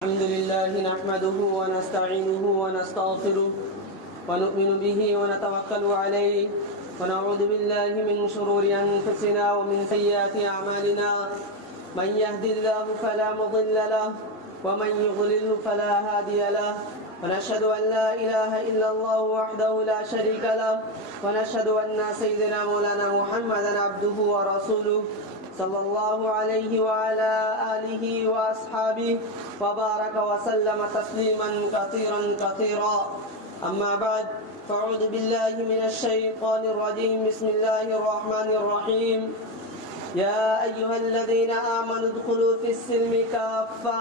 الحمد لله نحمده ونستعينه ونستغفره ونؤمن به ونتوكل عليه ونعوذ بالله من شرور أنفسنا ومن سيئات أعمالنا من يهد الله فلا مضل له ومن يضلل فلا هادي له ونشهد أن لا إله إلا الله وحده لا شريك له ونشهد أن سيدنا مولانا محمدا عبده ورسوله صلى الله عليه وعلى آله وأصحابه وبارك وسلم تسليما كثيرا كثيرا أما بعد فأعوذ بالله من الشيطان الرجيم بسم الله الرحمن الرحيم يا أيها الذين آمنوا ادخلوا في السلم كافة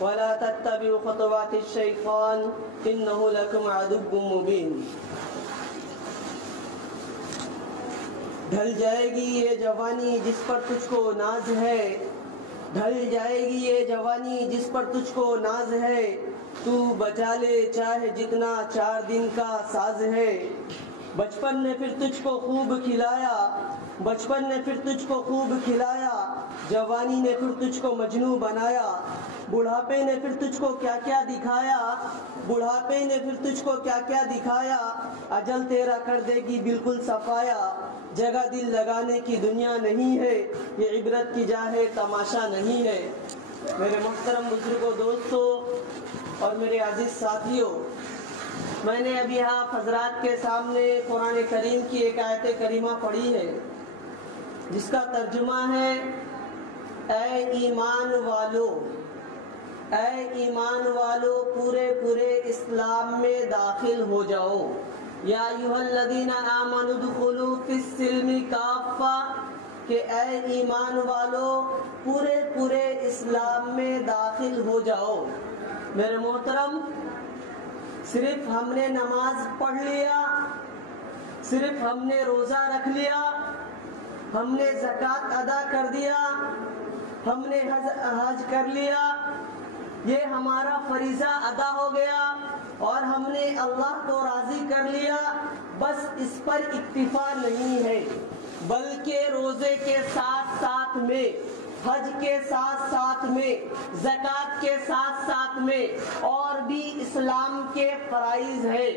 ولا تتبعوا خطوات الشيطان إنه لكم عدو مبين. ڈھل جائے گی یہ جوانی جس پر تجھ کو ناز ہے، ڈھل جائے گی یہ جوانی جس پر تجھ کو ناز ہے، تو بجا لے چاہے جتنا 4 دن کا ساز ہے. بچپن نے پھر تجھ کو خوب کھلایا، بچپن نے پھر تجھ کو خوب کھلایا، جوانی نے پھر تجھ کو مجنوں بنایا، بڑھاپے نے پھر تجھ کو کیا کیا دکھایا، بڑھاپے نے پھر تجھ کو کیا کیا دکھایا، اجل تیرا کر دے گی بالکل صفایا. جگہ دل لگانے کی دنیا نہیں ہے، یہ عبرت کی جا ہے تماشا نہیں ہے. میرے محترم بزرگوں، دوستوں اور میرے عزیز ساتھیوں، میں نے ابھی آپ حضرات کے سامنے قرآن کریم کی ایک آیت کریمہ پڑھی ہے جس کا ترجمہ ہے اے ایمان والو، اے ایمان والو پورے اسلام میں داخل ہو جاؤ. یا ایھا الذین آمنوا ادخلوا فی السلم کافہ، کہ اے ایمان والو پورے اسلام میں داخل ہو جاؤ. میرے محترم، صرف ہم نے نماز پڑھ لیا، صرف ہم نے روزہ رکھ لیا، ہم نے زکوٰۃ ادا کر دیا، ہم نے حج کر لیا، یہ ہمارا فریضہ ادا ہو گیا اور ہم نے اللہ کو راضی کر لیا، بس اس پر اکتفا نہیں ہے، بلکہ روزے کے ساتھ ساتھ میں، حج کے ساتھ ساتھ میں، زکوٰۃ کے ساتھ ساتھ میں اور بھی اسلام کے فرائض ہے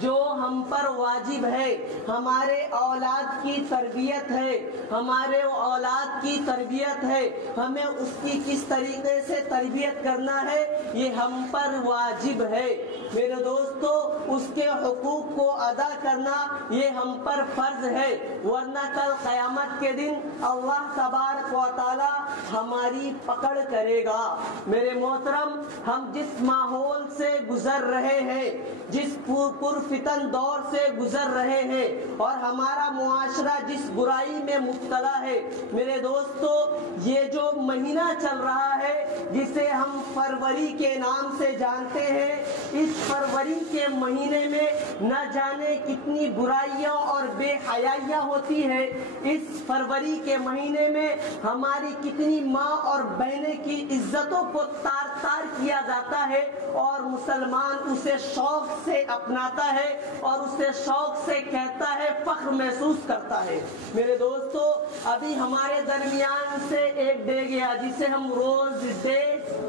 جو ہم پر واجب ہے. ہمارے اولاد کی تربیت ہے، ہمارے اولاد کی تربیت ہے، ہمیں اس کی کس طریقے سے تربیت کرنا ہے یہ ہم پر واجب ہے. میرے دوستو، اس کے حقوق کو ادا کرنا یہ ہم پر فرض ہے، ورنہ کل قیامت کے دن اللہ تبارک و تعالی ہماری پکڑ کرے گا. میرے محترم، ہم جس ماحول سے گزر رہے ہیں، جس پرفتن دور سے گزر رہے ہیں اور ہمارا معاشرہ جس برائی میں مبتلا ہے، میرے دوستو، یہ جو مہینہ چل رہا ہے جسے ہم فروری کے نام سے جانتے ہیں، اس فروری کے مہینے میں نہ جانے کتنی برائیاں اور بے حیائیاں ہوتی ہیں. اس فروری کے مہینے میں ہماری کتنی ماں اور بہنیں کی عزتوں کو تار تار کیا جاتا ہے اور مسلمان اسے شوق سے اپناتا ہے اور اسے شوق سے کہتا ہے، فخر محسوس کرتا ہے. میرے دوستو، ابھی ہمارے درمیان سے ایک ڈے گیا جسے ہم روز ڈے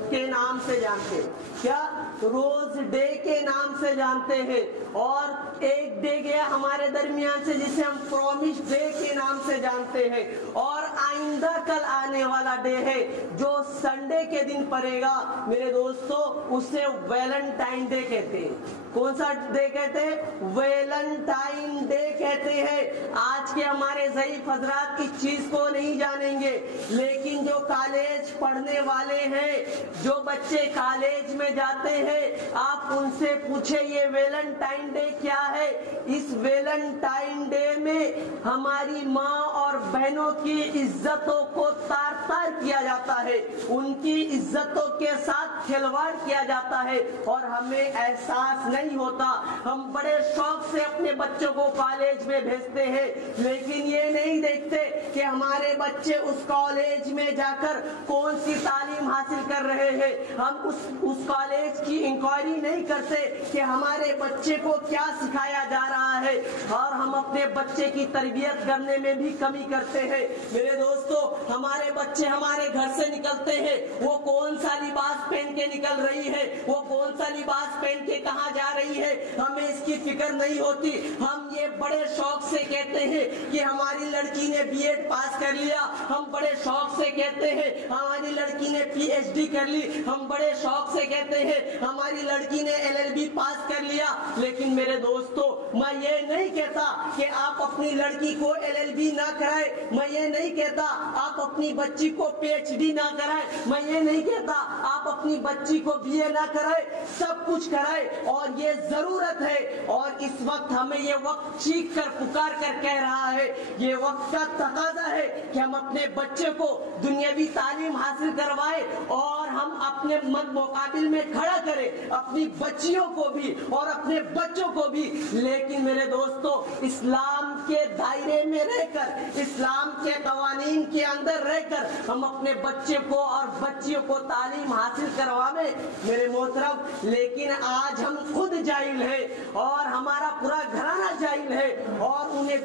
کے نام سے جانتے ہیں. کیا روز ڈے کے نام سے جانتے ہیں؟ اور ایک ڈے گیا ہمارے درمیان سے جسے ہم پرومس ڈے کے نام سے جانتے ہیں، اور آئندہ کل آنے والا ڈے ہے جو سنڈے کے دن پڑے گا. میرے دوستو، اسے ویلنٹائن ڈے کہتے ہیں. کون سا ڈے کہتے ہیں؟ ویلنٹائن ڈے کہتے ہیں. آج کے ہمارے ضعیف حضرات اس چیز کو نہیں جانیں گے، لیکن جو کالج پڑھنے والے ہیں، جو بچے کالج میں جاتے ہیں، آپ ان سے پوچھیں یہ ویلنٹائن ڈے کیا ہے. اس ویلنٹائن ڈے میں ہماری ماں اور بہنوں کی عزتوں کو تار تار کیا جاتا ہے، ان کی عزتوں کے ساتھ کھلواڑ کیا جاتا ہے اور ہمیں احساس نہیں ہوتا. ہم بڑے شوق سے اپنے بچوں کو کالج میں بھیجتے ہیں، لیکن یہ نہیں دیکھتے کہ ہمارے بچے اس کالج میں جا کر کون سی تعلیم حاصل کر رہے ہیں. ہم اس کالج کی انکوائری نہیں کرتے کہ ہمارے بچے کو کیا سکھایا جا رہا ہے، اور ہم اپنے بچے کی تربیت کرنے میں بھی کمی کرتے ہیں. میرے میرے دوستو ہمارے بچے ہمارے گھر سے نکلتے ہیں، وہ کون سا لباس پہن کے نکل رہی ہے، وہ کون سا لباس پہن کے کہاں جا رہی ہے، ہمیں اس کی فکر نہیں ہوتی۔ ہم یہ بڑے شوق سے کہتے ہیں کہ ہماری لڑکی نے بی ایڈ پاس کر لیا، ہم بڑے شوق سے کہتے ہیں ہماری لڑکی نے پی ایچ ڈی کر لی، ہم بڑے شوق سے کہتے ہیں ہماری لڑکی نے ایل ایل بی پاس کر لیا۔ لیکن میرے دوستو میں یہ نہیں کہتا کہ آپ اپنی لڑکی کو ایل ایل بی نہ کرائیں، میں یہ نہیں کہتا آپ اپنی بچی کو پی ایچ ڈی نہ کرائیں، میں یہ نہیں کہتا آپ اپنی بچی کو بی اے نہ کرائیں، سب کچھ کرائیں، اور یہ ضرورت ہے۔ اور اس وقت ہمیں یہ وقت چیخ کر پکار کر کہہ رہا ہے، یہ وقت کا تقاضا ہے کہ ہم اپنے بچے کو دنیاوی تعلیم حاصل کروائیں اور ہم اپنے مقابل میں کھڑا کریں اپنی بچیوں کو بھی اور اپنے بچوں کو بھی۔ لیکن میرے دوستو اسلام کے دائرے میں رہ کر، اسلام کے قوانین کے اندر رہ کر ہم اپنے بچے کو اور بچیوں کو تعلیم حاصل کروائیں میرے محترم۔ لیکن آج ہم خود جاہل ہیں اور ہمارا پورا گھرانہ جاہل ہے، اور انہیں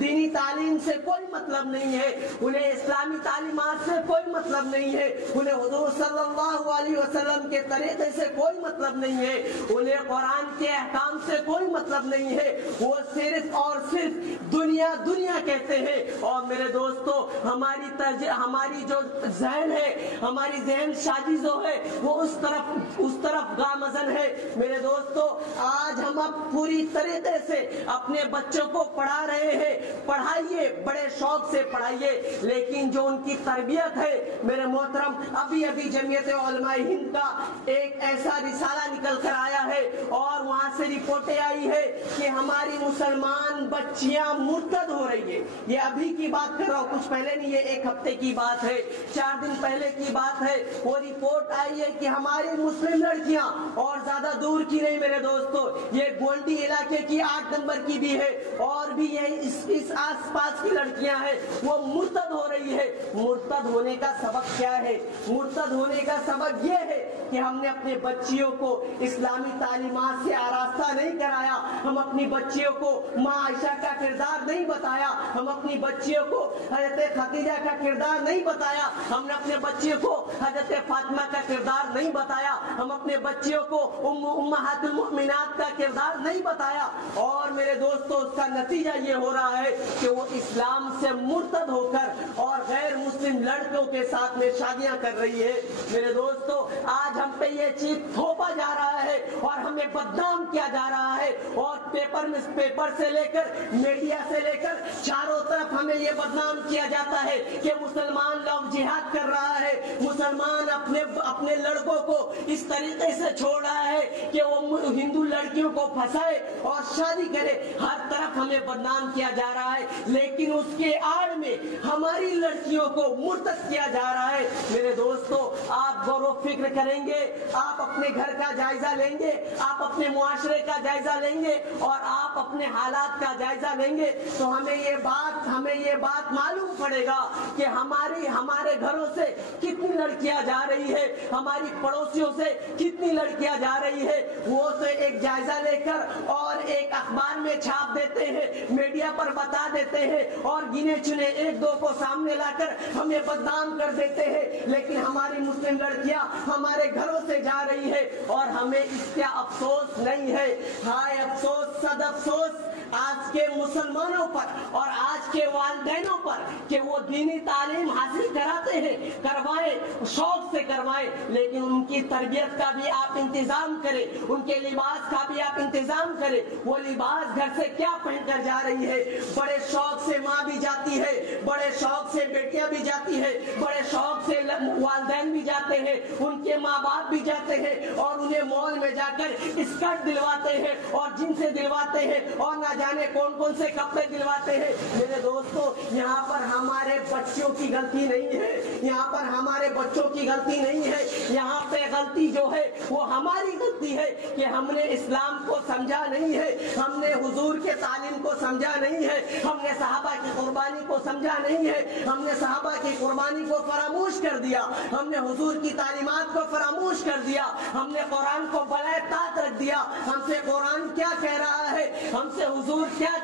دینی تعلیم سے کوئی مطلب نہیں ہے، انہیں اسلامی تعلیمات سے کوئی مطلب نہیں ہے، انہیں حضور صلی اللہ علیہ وسلم کے طریقے سے کوئی مطلب نہیں ہے، انہیں قرآن کے احکام سے کوئی مطلب نہیں ہے، وہ صرف اور صرف دنیا دنیا کہتے ہیں۔ اور میرے دوستو ہماری جو ذہن ہے، ہماری ذہن سازی جو ہے وہ اس طرف گامزن ہے۔ میرے دوستو آج ہم اب پوری طریقے سے اپنے بچوں کو پڑھا رہے ہیں، پڑھائیے، بڑے شوق سے پڑھائیے، لیکن جو ان کی تربیت ہے میرے محترم، ابھی جمعیت علماء ہند کا ایک ایسا رسالہ نکل کر آیا ہے اور وہاں سے رپورٹیں آئی ہے کہ ہماری مسلمان بچیاں مرتد ہو رہی ہے۔ یہ ابھی کی بات کر رہا ہوں، کچھ پہلے نہیں، یہ 1 ہفتے کی بات ہے، 4 دن پہلے کی بات ہے۔ وہ رپورٹ آئی ہے کہ ہماری مسلم لڑکیاں، اور زیادہ دور کی نہیں میرے دوستو، یہ گونڈی علاقے کی 8 نمبر کی بھی ہے، اور بھی یہ اس آس پاس کی لڑکیاں ہیں، وہ مرتد ہو رہی ہے۔ مرتد ہونے کا سبب کیا ہے؟ مرتد ہونے کا سبب یہ ہے کہ ہم نے اپنے بچیوں کو اسلامی تعلیمات سے آراستہ نہیں کرایا، ہم اپنی بچیوں کو ماں عائشہ کا کردار نہیں بتایا، ہم اپنی بچیوں کو حضرت خدیجہ کا کردار نہیں بتایا، ہم نے اپنے بچیوں کو حضرت فاطمہ کا کردار نہیں بتایا، ہم اپنے بچیوں کو امہات المؤمنات کا کردار نہیں بتایا، اور میرے دوستو اس کا نتیجہ یہ ہو رہا ہے کہ وہ اسلام سے مرتد ہو کر اور غیر مسلم لڑکوں کے ساتھ میں شادیاں کر رہی ہے۔ میرے دوستو آج ہم پہ یہ چیز تھوپا جا رہا ہے اور ہمیں بدنام کیا جا رہا ہے، اور پیپر سے لے کر میڈیا سے لے کر چاروں طرف ہمیں یہ بدنام کیا جاتا ہے کہ مسلمان لوگ جہاد کر رہا ہے، مسلمان اپنے لڑکوں کو اس طریقے سے چھوڑ رہا ہے کہ وہ ہندو لڑکیوں کو پھنسائے اور شادی کرے، ہر طرف ہمیں بدنام کیا جا رہا ہے، لیکن اس کے آڑ میں ہماری لڑکیوں کو مرتد کیا جا رہا ہے۔ میرے دوستو آپ غور و فکر کریں گے، آپ اپنے گھر کا جائزہ لیں گے، آپ اپنے معاشرے کا جائزہ لیں گے، اور آپ اپنے حالات کا جائزہ لیں گے، تو ہمیں یہ بات معلوم پڑے گا کہ ہمارے گھروں سے کتنی لڑکیاں جا رہی ہے، ہماری پڑوسیوں سے کتنی لڑکیاں جا رہی ہے، وہ سے ایک جائزہ لے کر اور ایک اخبار میں چھاپ دیتے ہیں، میڈیا پر بتا دیتے ہیں، اور گنے چنے 1-2 کو سامنے لا کر ہمیں بدنام کر دیتے ہیں، لیکن ہماری مسلم لڑکیاں ہمارے گھروں سے جا رہی ہے اور ہمیں اس کا افسوس نہیں ہے۔ ہائے افسوس، صد افسوس آج کے مسلمانوں پر اور آج کے والدینوں پر کہ وہ دینی تعلیم حاصل کراتے ہیں، کروائیں، شوق سے کروائیں، لیکن ان کی تربیت کا بھی آپ انتظام کریں، ان کے لباس کا بھی آپ انتظام کریں۔ وہ لباس گھر سے کیا پہن کر جا رہی ہے؟ بڑے شوق سے ماں بھی جاتی ہے، بڑے شوق سے بیٹیاں بھی جاتی ہے، بڑے شوق سے والدین بھی جاتے ہیں، ان کے ماں باپ بھی جاتے ہیں، اور انہیں مال میں جا کر اسکرٹ دلواتے ہیں اور جنس دلواتے ہیں اور نہ جانے کون سے کپڑے دلواتے ہیں۔ میرے دوستو یہاں پر ہمارے بچوں کی غلطی نہیں ہے، یہاں پر ہمارے بچوں کی غلطی نہیں ہے، یہاں پہ غلطی جو ہے وہ ہماری غلطی ہے کہ ہم نے اسلام کو سمجھا نہیں ہے، ہم نے حضور کے تعلیم کو سمجھا نہیں ہے، ہم نے صحابہ کی قربانی کو سمجھا نہیں ہے، ہم نے صحابہ کی قربانی کو فراموش کر دیا، ہم نے حضور کی تعلیمات کو فراموش کر دیا، ہم نے قرآن کو بالائے طاق رکھ دیا۔ ہم سے قرآن کیا کہہ رہا ہے، ہم سے حضور کیا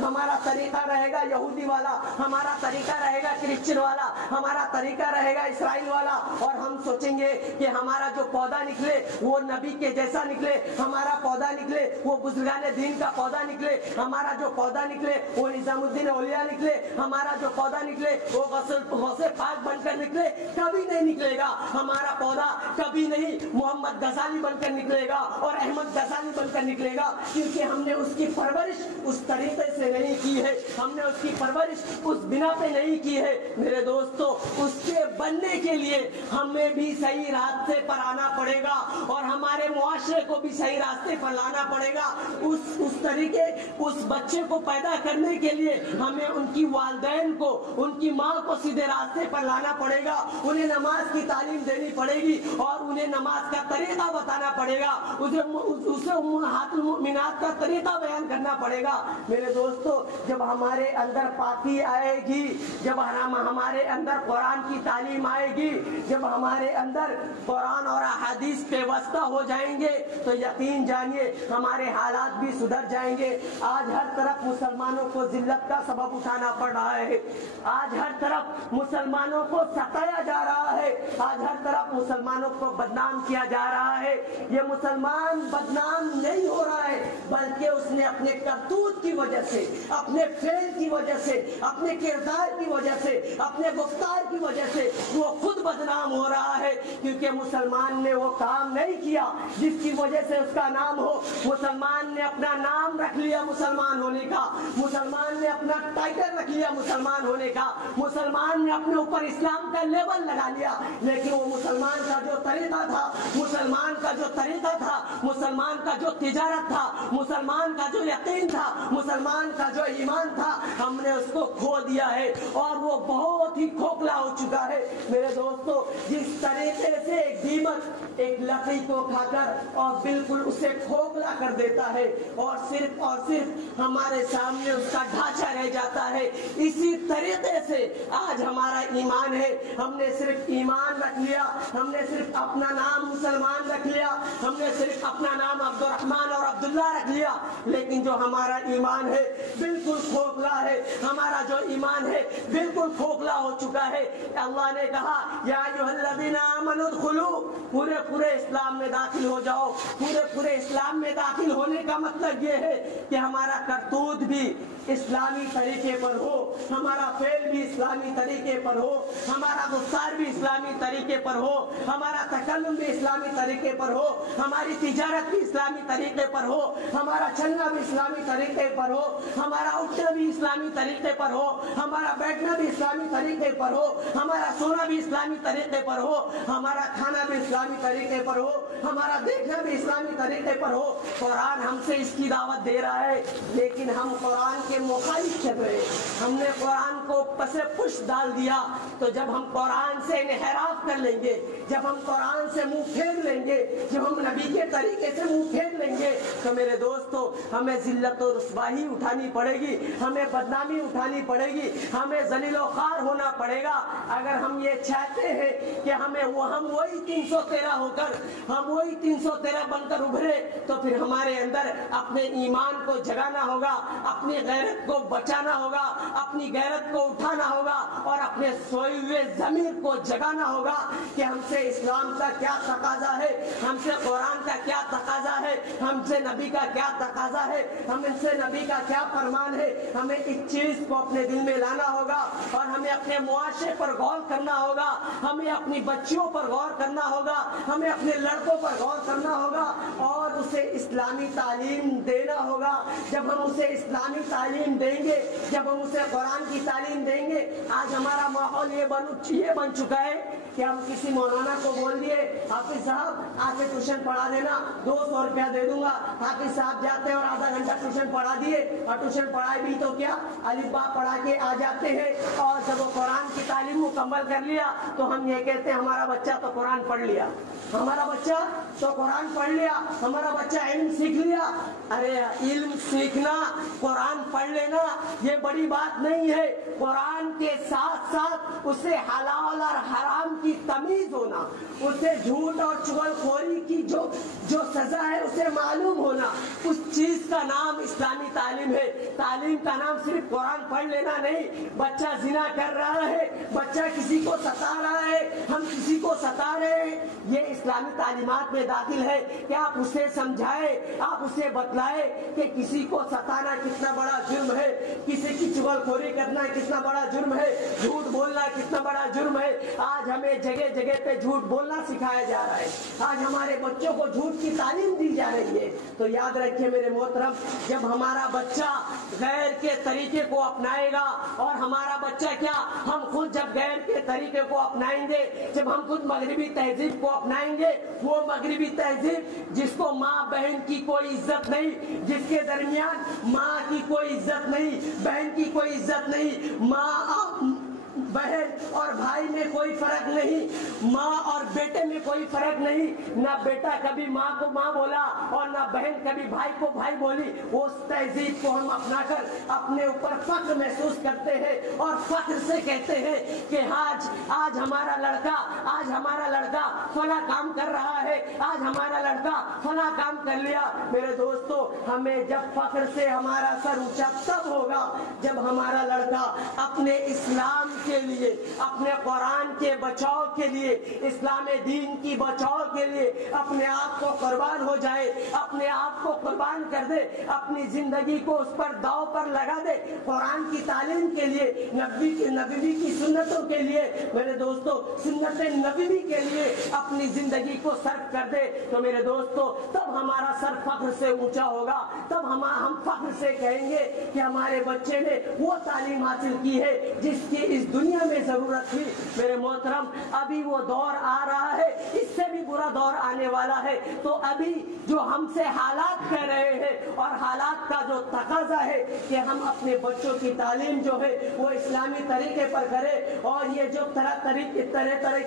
ہمارا طریقہ رہے گا یہودی والا، ہمارا طریقہ رہے گا کرسچن والا، ہمارا طریقہ رہے گا اسرائیل والا، اور ہم سوچیں گے کہ ہمارا جو پودا نکلے وہ نبی کے جیسا نکلے، ہمارا پودا نکلے وہ بزرگان دین کا پودا نکلے، ہمارا جو پودا نکلے وہ نظام الدین اولیاء نکلے، ہمارا جو پودا نکلے وہ غوث پاک بن کر نکلے، کبھی نہیں نکلے گا ہمارا پودا، کبھی نہیں محمد غزالی بن کر نکلے گا اور احمد غزالی بن کر نکلے گا، کیونکہ ہم نے اس کی پرورش اس طریقے سے نہیں کی ہے، ہم نے اس کی پرورش اس بنا پہ نہیں کی ہے۔ میرے دوستو اس کے بننے کے لیے ہمیں بھی صحیح راستے پر آنا پڑے گا اور ہمارے معاشرے کو بھی صحیح راستے پر لانا پڑے گا۔ اس طریقے اس بچے کو پیدا کرنے کے لیے ہمیں ان کی والدین کو، ان کی ماں کو سیدھے راستے پر لانا پڑے گا، انہیں نماز کی تعلیم دینی پڑے گی اور انہیں نماز کا طریقہ بتانا پڑے گا، اسے امہات المؤمنات کا طریقہ بیان کرنا پڑے گا۔ میرے دوستو جب ہمارے اندر پاکی آئے گی، جب ہمارے اندر قرآن کی تعلیم آئے گی، جب ہمارے اندر قرآن اور احادیث پہ واسطہ ہو جائیں گے تو یقین جانیے ہمارے حالات بھی سدھر جائیں گے۔ آج ہر طرف مسلمانوں کو ذلت کا سبب اٹھانا پڑ رہا ہے، آج ہر طرف مسلمانوں کو ستایا جا رہا ہے، آج ہر طرف مسلمانوں کو بدنام کیا جا رہا ہے۔ یہ مسلمان بدنام نہیں ہو رہا ہے بلکہ اس نے اپنے کرتوت کی وجہ سے، اپنے فعل کی وجہ سے، اپنے کردار کی وجہ سے، اپنے گفتار کی وجہ سے وہ خود بدنام ہو رہا ہے، کیونکہ مسلمان نے وہ کام نہیں کیا جس کی وجہ سے اس کا نام ہو۔ مسلمان نے اپنا نام رکھ لیا مسلمان ہونے کا، مسلمان نے اپنا ٹائٹل رکھ لیا مسلمان ہونے کا، مسلمان نے اپنے اوپر اسلام کا لیبل لگا لیا، لیکن وہ مسلمان کا جو طریقہ تھا، مسلمان کا جو طریقہ تھا، مسلمان کا جو تجارت تھا، مسلمان کا جو یقین تھا، مسلمان کا جو ایمان تھا، ہم نے اس کو کھو دیا ہے اور وہ بہت ہی کھوکھلا ہو چکا ہے۔ میرے دوستو جس طریقے سے ایک دیمک ایک لکڑی کو کھا کر اور بالکل اسے کھوکھلا کر دیتا ہے اور صرف ہمارے سامنے اس کا ڈھانچہ رہ جاتا ہے، اسی طریقے سے آج ہمارا ایمان ہے۔ ہم نے صرف ایمان رکھ لیا، ہم نے صرف اپنا نام مسلمان رکھ لیا، ہم نے صرف اپنا نام عبد الرحمن اور عبداللہ رکھ لیا، لیکن جو ہمارا ایمان ہے بالکل کھوکھلا ہے، ہمارا جو ایمان ہے بالکل کھوکھلا ہو چکا ہے۔ اللہ نے کہا یا ایھا الذین آمنوا ادخلوا، پورے اسلام میں داخل ہو جاؤ۔ پورے اسلام میں داخل ہونے کا مطلب یہ ہے کہ ہمارا کرتوت بھی اسلامی طریقے پر ہو، ہمارا فعل بھی اسلامی طریقے پر ہو، ہمارا گفتار بھی اسلامی طریقے پر ہو، ہمارا تکلم بھی اسلامی طریقے پر ہو، ہماری تجارت بھی اسلامی طریقے پر ہو، ہمارا چلنا بھی اسلامی طریقے پر ہو، ہمارا اٹھنا بھی اسلامی طریقے پر ہو، ہمارا بیٹھنا بھی اسلامی طریقے پر ہو، ہمارا سونا بھی اسلامی طریقے پر ہو، ہمارا کھانا بھی اسلامی طریقے پر ہو، ہمارا دیکھنا بھی اسلامی طریقے پر ہو۔ قرآن ہم سے اس کی دعوت دے رہا ہے، لیکن ہم قرآن کے مخالف چل رہے، ہم نے قرآن کو پسے پش ڈال دیا۔ تو جب ہم قرآن سے انحراف کر لیں گے، جب ہم قرآن سے منہ پھیر لیں گے، جب ہم نبی کے طریقے سے منہ پھیر لیں گے تو میرے دوستو ہمیں ذلت و رسوائی اٹھانی پڑے گی، ہمیں بدنامی اٹھانی پڑے گی، ہمیں ذلیل و خوار ہونا پڑے گا۔ اگر ہم یہ چاہتے ہیں کہ ہم وہی 313 ہو کر، ہم وہی 313 بن کر ابھرے، تو پھر ہمارے اندر اپنے ایمان کو جگانا ہوگا، اپنی غیرت کو بچانا ہوگا، اپنی غیرت کو اٹھانا ہوگا اور اپنے سوئے ہوئے ضمیر کو جگانا ہوگا کہ ہم سے اسلام کا کیا تقاضا ہے، ہم سے قرآن کا کیا تقاضا ہے، ہم سے نبی کا کیا تقاضا ہے، ہم سے نبی کا کیا فرمان ہے۔ ہمیں اس چیز کو اپنے دل میں لانا ہوگا اور ہمیں اپنے معاشرے پر غور کرنا ہوگا، ہمیں اپنی بچیوں پر غور کرنا ہوگا، ہمیں اپنے لڑکوں پر غور کرنا ہوگا اور اسے اسلامی تعلیم دینا ہوگا۔ جب ہم اسے اسلامی تعلیم دیں گے، جب ہم اسے قرآن کی تعلیم دیں گے، آج ہمارا ماحول یہ بن چکا ہے کہ ہم کسی مولانا کو بول دیے حافظ صاحب آ کے ٹیوشن پڑھا دینا، 200 روپیہ دے دوں گا۔ حافظ صاحب جاتے ہیں اور آدھا گھنٹہ ٹیوشن پڑھا دیے، اور ٹیوشن پڑھائے بھی تو کیا الف با پڑھا کے آ جاتے ہیں، اور جب وہ قرآن کی تعلیم مکمل کر لیا تو ہم یہ کہتے ہیں ہمارا بچہ تو قرآن پڑھ لیا، ہمارا بچہ تو قرآن پڑھ لیا، ہمارا بچہ علم سیکھ لیا۔ ارے علم سیکھنا، قرآن پڑھ لینا یہ بڑی بات نہیں ہے، قرآن کے ساتھ ساتھ اسے حلال اور حرام کی تمیز ہونا، اسے جھوٹ اور چغل خوری کی جو سزا ہے اسے معلوم ہونا، کا نام اسلامی تعلیم ہے. تعلیم کا نام صرف قرآن پڑھ لینا نہیں. بچہ زنا کر رہا ہے, بچہ کسی کو ستا رہا ہے, ہم کسی کو ستا رہے ہیں, یہ اسلامی تعلیمات میں داخل ہے کہ آپ اسے سمجھائے, آپ اسے بتلائے کہ کسی کو ستانا کتنا بڑا جرم ہے, کسی کی چغل خوری کرنا کتنا بڑا جرم ہے, جھوٹ بولنا کتنا بڑا جرم ہے. آج ہمیں جگہ جگہ پہ جھوٹ بولنا سکھایا جا رہا ہے, آج ہمارے بچوں کو جھوٹ کی تعلیم دی جا رہی ہے. تو یاد رکھیے میرے محترم, جب ہمارا بچہ غیر کے طریقے کو اپنائے گا, اور ہمارا بچہ کیا, ہم خود جب غیر کے طریقے کو اپنائیں گے, جب ہم خود مغربی تہذیب کو اپنائیں گے, وہ مغربی تہذیب جس کو ماں بہن کی کوئی عزت نہیں, جس کے درمیان ماں کی کوئی عزت نہیں, بہن کی کوئی عزت نہیں, ماں بہن اور بھائی میں کوئی فرق نہیں, ماں اور بیٹے میں کوئی فرق نہیں, نہ بیٹا کبھی ماں کو ماں بولا اور نہ بہن کبھی بھائی کو بھائی بولی. اس تہذیب کو ہم اپنا کر اپنے اوپر فخر محسوس کرتے ہیں اور فخر سے کہتے ہیں کہ آج ہمارا لڑکا فلاں کام کر رہا ہے, آج ہمارا لڑکا فلاں کام کر لیا. میرے دوستو, ہمیں جب فخر سے ہمارا سر اونچا تب ہوگا جب ہمارا لڑکا اپنے اسلام کے لیے, اپنے قرآن کے بچاؤ کے لیے, اسلام دین کی بچاؤ کے لیے اپنے آپ کو قربان ہو جائے, اپنے آپ کو قربان کر دے, اپنی زندگی کو اس پر داؤ پر لگا دے, قرآن کی تعلیم کے لیے, نبوی کی سنتوں کے لیے. میرے دوستو, سنت نبوی کے لیے اپنی زندگی کو صرف کر دے. تو میرے دوستو, تب ہمارا سر فخر سے اونچا ہوگا, تب ہم فخر سے کہیں گے کہ ہمارے بچے نے وہ تعلیم حاصل کی ہے جس کی اس دنیا میں ضرورت تھی. میرے محترم, ابھی وہ دور آ رہا ہے, اس سے بھی برا دور آنے والا ہے. تو ابھی جو ہم سے حالات کہہ رہے ہیں اور حالات کا جو تقاضا ہے کہ ہم اپنے بچوں کی تعلیم جو ہے وہ اسلامی طریقے پر کریں, اور یہ جو طرح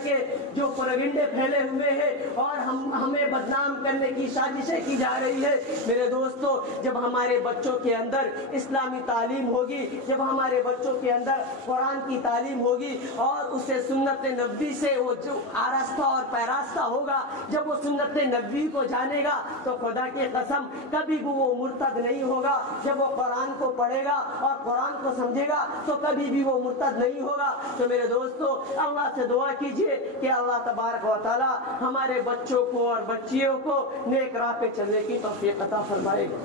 کے جو پروگنڈے پھیلے ہوئے ہیں اور ہمیں بدنام کرنے کی سازشیں کی جا رہی ہے. میرے دوستو, جب ہمارے بچوں کے اندر اسلامی تعلیم ہوگی, جب ہمارے بچوں کے اندر قرآن کی تعلیم ہوگی اور اسے سنت نبوی سے وہ جو آراستہ اور پیراستہ ہوگا, جب وہ سنت نبوی کو جانے گا تو خدا کی قسم کبھی بھی وہ مرتد نہیں ہوگا. جب وہ قرآن کو پڑھے گا اور قرآن کو سمجھے گا تو کبھی بھی وہ مرتد نہیں ہوگا. تو میرے دوستو, اللہ سے دعا کیجئے کہ اللہ تبارک و تعالی ہمارے بچوں کو اور بچیوں کو نیک راہ پہ چلنے کی توفیق عطا فرمائے گا.